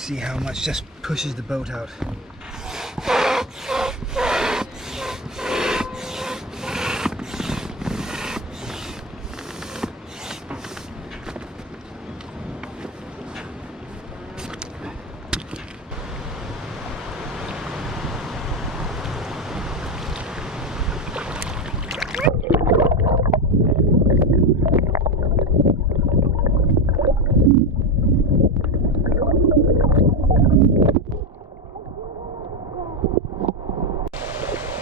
see how much just pushes the boat out.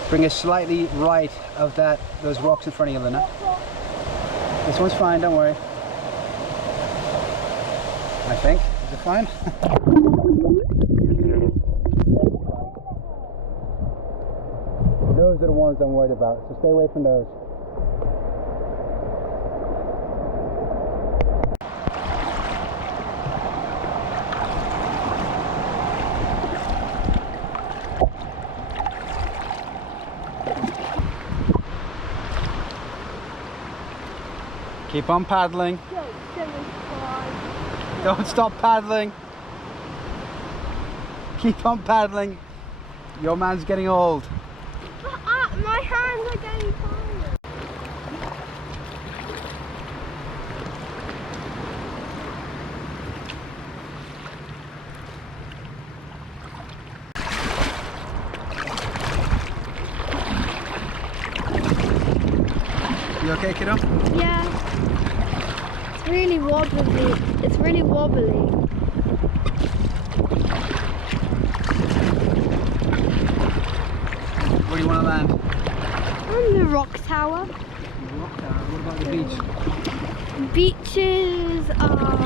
Bring it slightly right of those rocks in front of you, Luna. This one's fine, don't worry. I think. Is it fine? Those are the ones I'm worried about, so stay away from those. Keep on paddling. Don't stop paddling. Keep on paddling. Your man's getting old. My hands are getting tired. You okay, kiddo? Yeah. It's really wobbly. It's really wobbly. Where do you want to land? On the rock tower. The rock tower. What about the beach? Beaches are...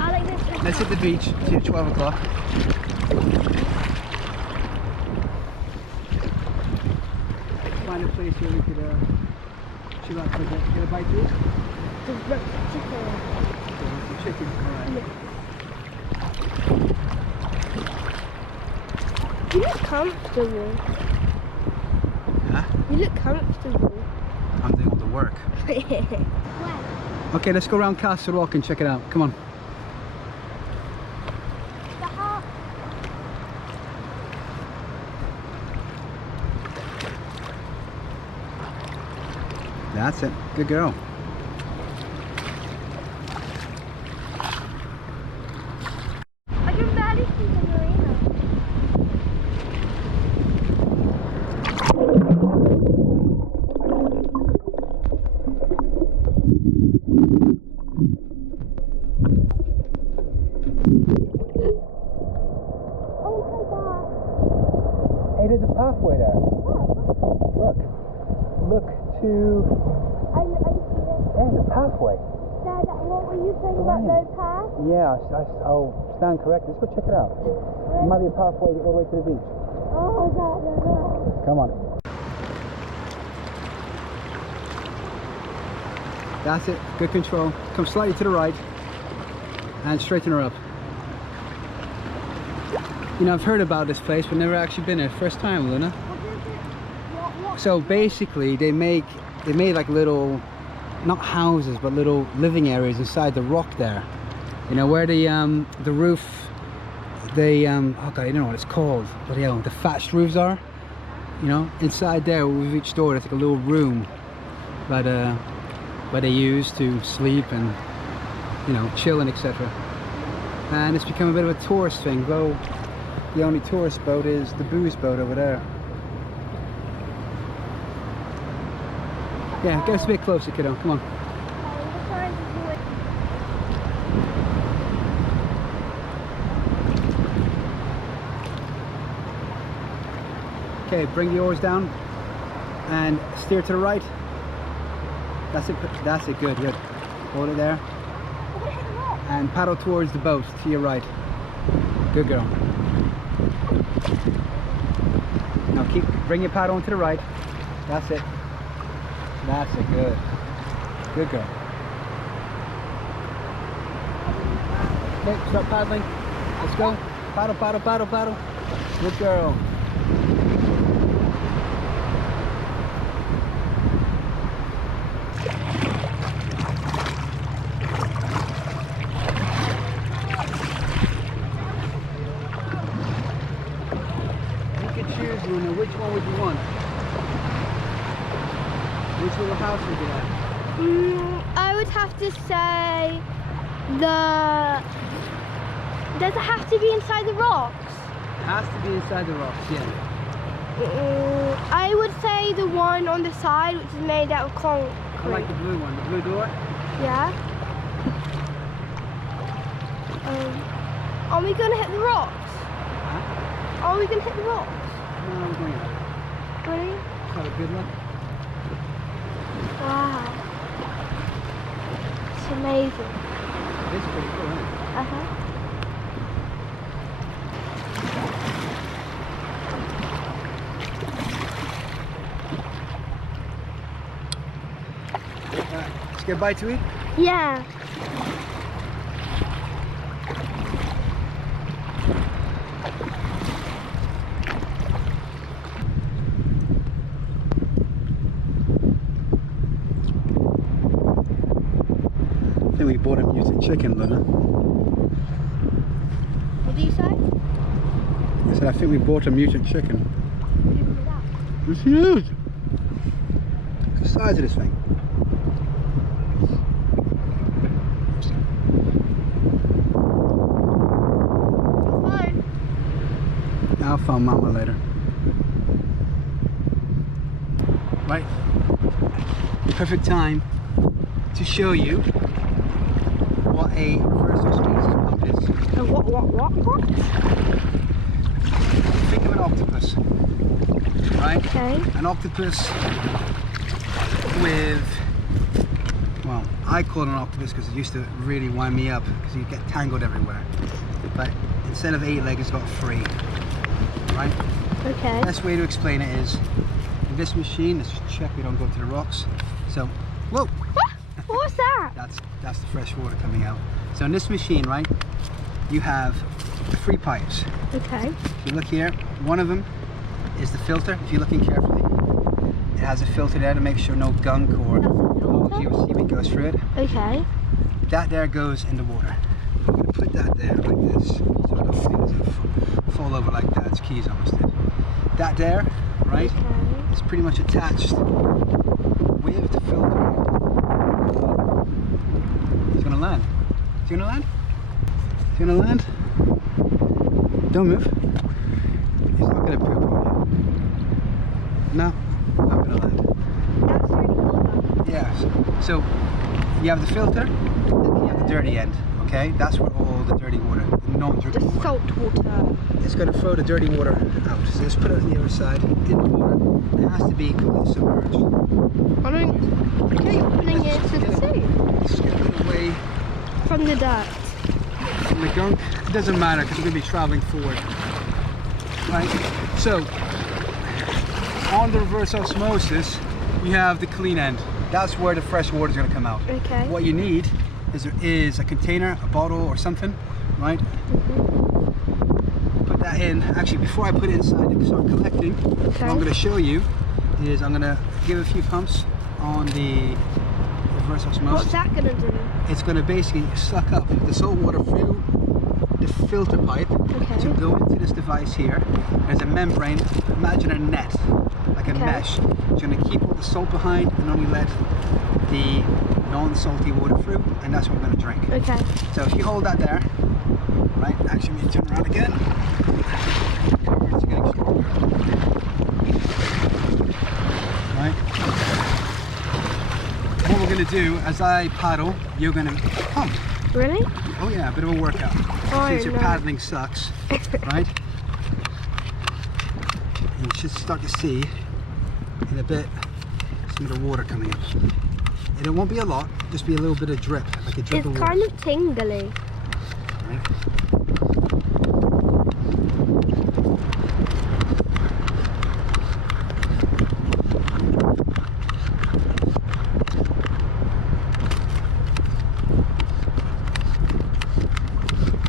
I like this. Let's hit the beach. See at 12 o'clock. Find a place where we could chill out for a bit. Get a bite to eat? There's roast chicken. The chicken. Alright. You look comfortable. Huh? You look comfortable. I'm doing all the work. Okay, let's go around Castle Rock and check it out. Come on. That's it. Good girl. I can barely see the marina. Hey, there's a pathway there. Look. Look to... I see it. Yeah, there's a pathway. Dad, what were you saying about those paths? Yeah, I'll stand corrected. Let's go check it out. There might be a pathway all the way to the beach. Oh, Dad, Come on. That's it. Good control. Come slightly to the right and straighten her up. You know, I've heard about this place, but never actually been there. First time, Luna. What? So basically, they made like little, not houses, but little living areas inside the rock there. You know, where the roof, oh god, I don't know what it's called, but yeah, the thatched roofs are. You know, inside there with each door, there's like a little room where they use to sleep and, you know, chill and etc. And it's become a bit of a tourist thing, though the only tourist boat is the booze boat over there. Yeah, get us a bit closer, kiddo. Come on. Okay, bring the oars down and steer to the right. That's it. That's it. Good. Good. Hold it there. And paddle towards the boat to your right. Good girl. Now bring your paddle into the right. That's it. That's it. Good. Good girl. Okay, start paddling. Let's go. Paddle, paddle, paddle, paddle. Good girl. Luna, which one would you want? Which little house would you like? I would have to say does it have to be inside the rocks? It has to be inside the rocks, yeah. I would say the one on the side, which is made out of concrete. I like the blue one, the blue door. Yeah. Are we gonna hit the rocks? Huh? Are we gonna hit the rocks? No, we're going up. Really? Have a good look. Wow. It's amazing. It's pretty cool, isn't it? Uh-huh. Let's get a bite to eat. Yeah. I think we bought a mutant chicken, Luna. What do you say? I said I think we bought a mutant chicken. What do you mean by that? It's huge! Look at the size of this thing. Fine. I'll phone Mama later. Right. Perfect time to show you what a reverse osmosis pump is. What? Think of an octopus, right? Okay. An octopus with, well, I call it an octopus because it used to really wind me up because you get tangled everywhere. But instead of 8 legs, it's got 3, right? Okay. Best way to explain it is, in this machine, let's just check we don't go to the rocks. So, whoa! What was that? That's the fresh water coming out. So in this machine, right, you have 3 pipes. Okay. If you look here, one of them is the filter. If you're looking carefully, it has a filter there to make sure no gunk or seaweed goes through it. Okay. That there goes in the water. I'm going to put that there like this, so the thing doesn't fall over like that. Its keys almost did. That there, right, Okay. is pretty much attached with the filter. He's going to land. Is he going to land? Is he going to land? Don't move. He's not going to poop on you. No, not going to land. That's really cool though. Yeah, so you have the filter, you have the dirty end, okay? That's where all the dirty water, the non-drinking The water. salt water. It's going to throw the dirty water out. So let's put it on the other side, in the water. It has to be completely submerged. I don't you're opening it to the sea. Let's get it away From the dirt. from the gunk. It doesn't matter because we're going to be traveling forward. Right? So, on the reverse osmosis, you have the clean end. That's where the fresh water is going to come out. Okay. What you need is a container, a bottle or something, right? Put that in. Actually, before I put it inside and start collecting, what I'm going to show you is I'm going to give a few pumps on the reverse osmosis. What's that going to do? It's going to basically suck up the salt water through the filter pipe to go into this device here. There's a membrane, imagine a net, like a mesh. It's going to keep all the salt behind and only let the non-salty water through, and that's what we're going to drink. Okay. So if you hold that there, right, actually we turn around again. It's getting stronger. Right. What we're going to do, as I paddle, you're going to pump. Really? Oh yeah, a bit of a workout. Oh, Since your no. paddling sucks, right? You should start to see in a bit some of the water coming up. And it won't be a lot, just be a little bit of drip, like a drip It's of water. kind of tingly. Right?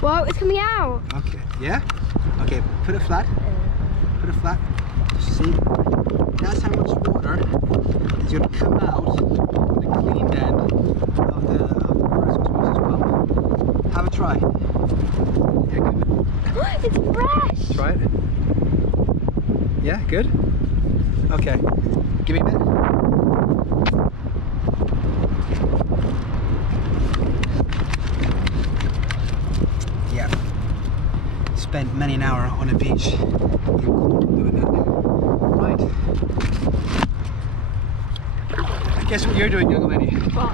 Whoa, it's coming out. Okay, yeah? Okay, put it flat. Put it flat. Just see. That's how much water is going to come out on the clean end of the reverse osmosis pump. Have a try. Yeah, good. It's fresh. Try it. Yeah, good? Okay. Give me a minute. Yeah. Spent many an hour on a beach doing that. Right. Guess what you're doing, young lady? What?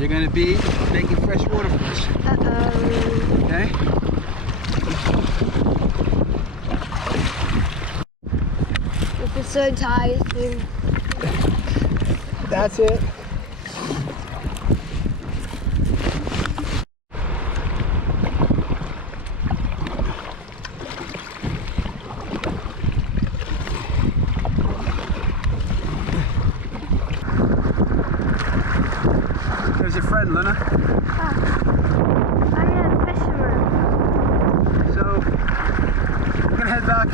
You're going to be making fresh water for us. Uh-oh. Okay? This is so tiresome. That's it. There's your friend, Luna. I am a fisherman. So, we're gonna head back.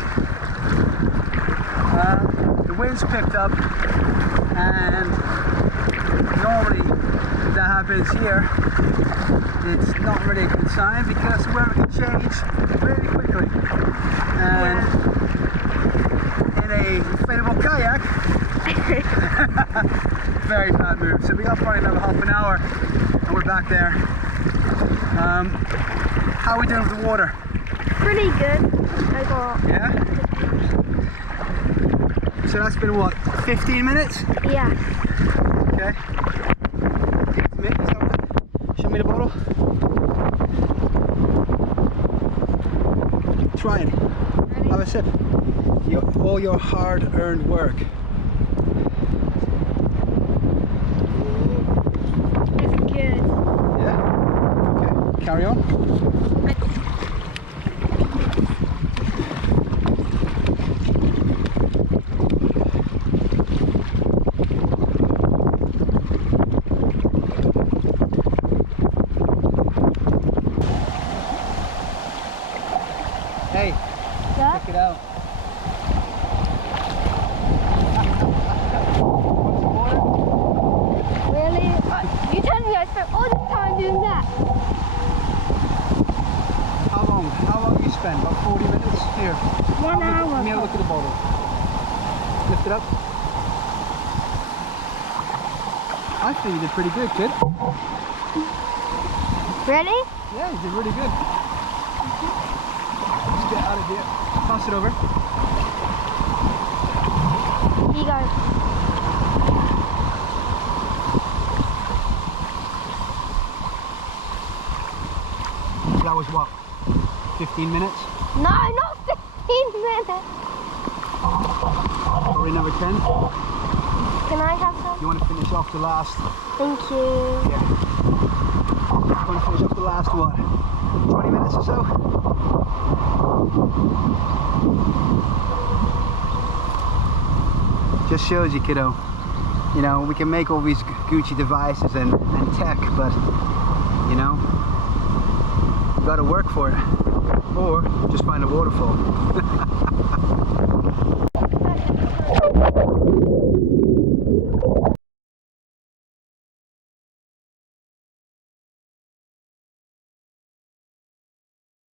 The wind's picked up, and normally that happens here. It's not really a good sign because the weather can change really quickly. And in a inflatable kayak, very bad move. So we got probably another half an hour, and we're back there. How are we doing with the water? Pretty good. I got. Yeah? So that's been what, 15 minutes? Yeah. Okay. Give it to me, is that right? Show me the bottle. Try it. Ready? Have a sip. All your hard-earned work. It's good. Yeah? Okay, carry on. Hey, Yeah? check it out. Really? You telling me I spent all this time doing that? How long you spend? About 40 minutes? Here. 1 hour. Let me have a look at the bottle. Lift it up. I think you did pretty good, kid. Ready? Yeah, you did really good. Let's get out of here. Toss it over. Here you go. That was what? 15 minutes? No, not 15 minutes. Probably number 10. Can I have some? You want to finish off the last? Thank you. Yeah. You want to finish off the last what? 20 minutes or so? Just shows you, kiddo. You know, we can make all these Gucci devices and tech, but you know, you gotta work for it. Or just find a waterfall.